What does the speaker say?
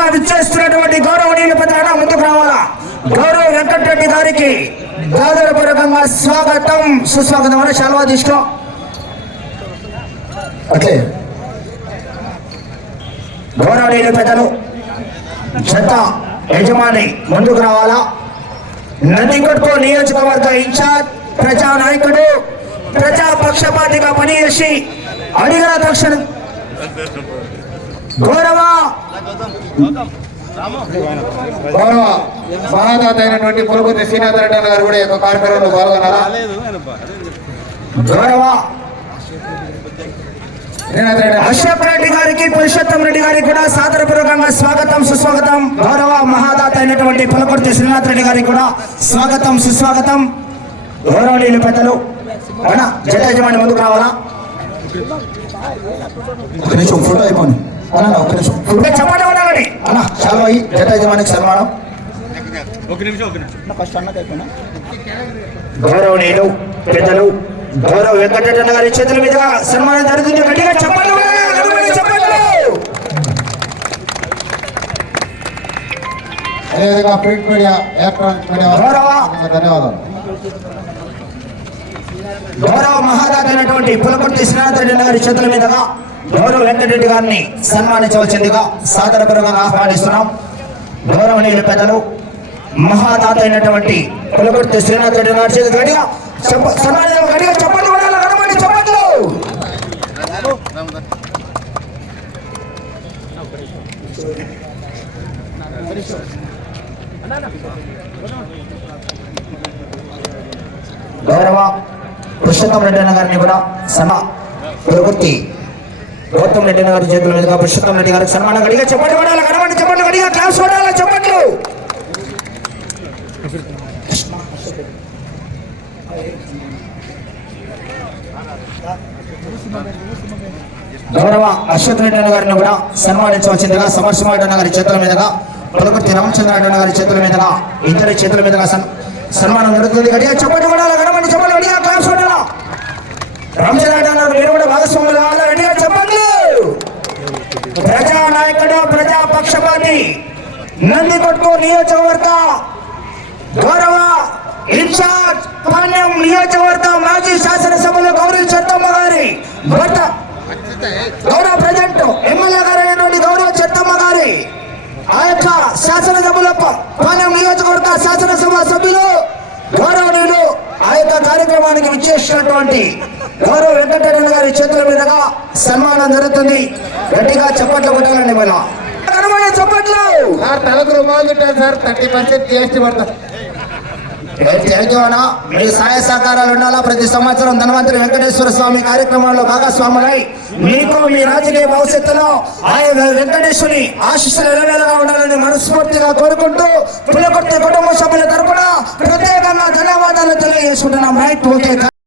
అతిథులుగా విచ్చేస్తున్నటువంటి గౌరవనీయుల పత్రాన ముందుకు రావాలా? గౌరవ వెంకటరెడ్డి గారికి గాదరపూర్వకంగా స్వాగతం. సుస్వాగతం అని సెలవు తీసుకో. అట్లే. గౌరవనీయుల పెద్దలు చెత్త యజమాని ముందుకు రావాలా? నందికొట్కో నియోజకవర్గ ఇన్ఛార్జ్ ప్రజా నాయకుడు ప్రజా పక్షపాతిగా పనిచేసి అడిగిన తక్షణం గౌరవ! గౌరవ! మహాదాత అయినటువంటి పులుగుతి శ్రీనాథరెడ్డి గారు కూడా ఈ యొక్క కార్యక్రమంలో పాల్గొన్నారా? గౌరవ! శ్రీనాథ్ అశోక్ రెడ్డి గారికి పురుషోత్తం రెడ్డి గారికి కూడా సాదరపూర్వకంగా స్వాగతం సుస్వాగతం. గౌరవ మహాదాత అయినటువంటి పులకుర్తి శ్రీనాథ్ రెడ్డి గారికి కూడా స్వాగతం సుస్వాగతం. గౌరవనీయులు పెద్దలు అన్న జత యజమాని ముందుకు రావాలా? ఫోటో అయిపోయింది అన్న ఒక్క నిమిషం. ఇంకా చెప్పండి ఉండాలండి అన్న చాలా అయ్యి జత యజమానికి సన్మానం. గౌరవనీయులు పెద్దలు గౌరవ వెంకటరమణ గారి చేతుల మీదుగా సన్మానం జరుగుతుంది. గట్టిగా చెప్పండి ఉండాలి, గట్టిగా చెప్పండి. అదేవిధంగా ప్రింట్ మీడియా ఎలక్ట్రానిక్ మీడియా గౌరవ. ధన్యవాదాలు. గౌరవ మహాదాత అయినటువంటి పులకుర్తి శ్రీనాథ్ రెడ్డి గారి చేతుల మీదుగా గౌరవ వెంకటరెడ్డి గారిని సన్మానించవలసిందిగా సాదరపూర్వకంగా ఆహ్వానిస్తున్నాం. గౌరవనీయుల పెద్దలు మహాదాత అయినటువంటి పులకుర్తి శ్రీనాథ్ రెడ్డి గారి చేతి గట్టిగా చెప్ప గట్టిగా చెప్పండి ఉండాలి, చెప్పండి గౌరవ పురుషోత్తం రెడ్డి అన్న గారిని కూడా సమ పులకుర్తి గౌతమ్ రెడ్డి గారి చేతుల మీదుగా పురుషోత్తం రెడ్డి గారికి సన్మానం గడిగా చెప్పండి పడాలి కనబడి చెప్పండి గడిగా క్లాస్ పడాలి చెప్పట్లు? గౌరవ అశ్వత్ రెడ్డి అన్న గారిని కూడా సన్మానించవలసిందిగా సమర్శమాట అన్న గారి చేతుల మీదుగా పలుకుర్తి రామచంద్ర రెడ్డి అన్న గారి చేతుల మీదుగా ఇద్దరి చేతుల మీదుగా సన్ సన్మానం జరుగుతుంది. గడిగా చెప్పండి కొడాలి కనబడి చెప్పండి గడిగా క్లాస్ కొడాలా రామచంద్ర రెడ్డి అన్న మీరు కూడా భాగస్వాములు కావాలి గడిగా చెప్పండి ప్రజా నాయకుడు ప్రజా నంది నందికొట్టు నియోజకవర్గ గౌరవ ఇన్ఛార్జ్ పాణ్యం నియోజకవర్గ మాజీ శాసనసభలో గౌరవ చెత్తమ్మ గారి భర్త గౌరవ ప్రజెంట్ ఎమ్మెల్యే గారు అయినటువంటి గౌరవ చెత్తమ్మ గారి ఆ యొక్క శాసనసభలో ప- పాణ్యం నియోజకవర్గ శాసనసభ సభ్యులు గౌరవనీయులు ఆ యొక్క కార్యక్రమానికి విచ్చేసినటువంటి గౌరవ వెంకటరమణ గారి చేతుల మీదుగా సన్మానం జరుగుతుంది. గట్టిగా చప్పట్లు కొట్టాలండి మన చప్పట్లు సార్ తలకు రుమాలు చుట్టారు సార్. థర్టీ పర్సెంట్ జిఎస్టీ పడుతుంది థ్యాంక్ యూ అన్న మీ సహాయ సహకారాలు ఉండాలా? ప్రతి సంవత్సరం ధనవంతుని వెంకటేశ్వర స్వామి కార్యక్రమంలో భాగస్వాములై మీకు మీ రాజకీయ భవిష్యత్తులో ఆయన వెంకటేశ్వరి ఆశీస్సులు ఎలవేలగా ఉండాలని మనస్ఫూర్తిగా కోరుకుంటూ పులకొట్టి కుటుంబ సభ్యుల తరపున ప్రత్యేకంగా ధన్యవాదాలు తెలియజేసుకుంటున్నాం. Right okay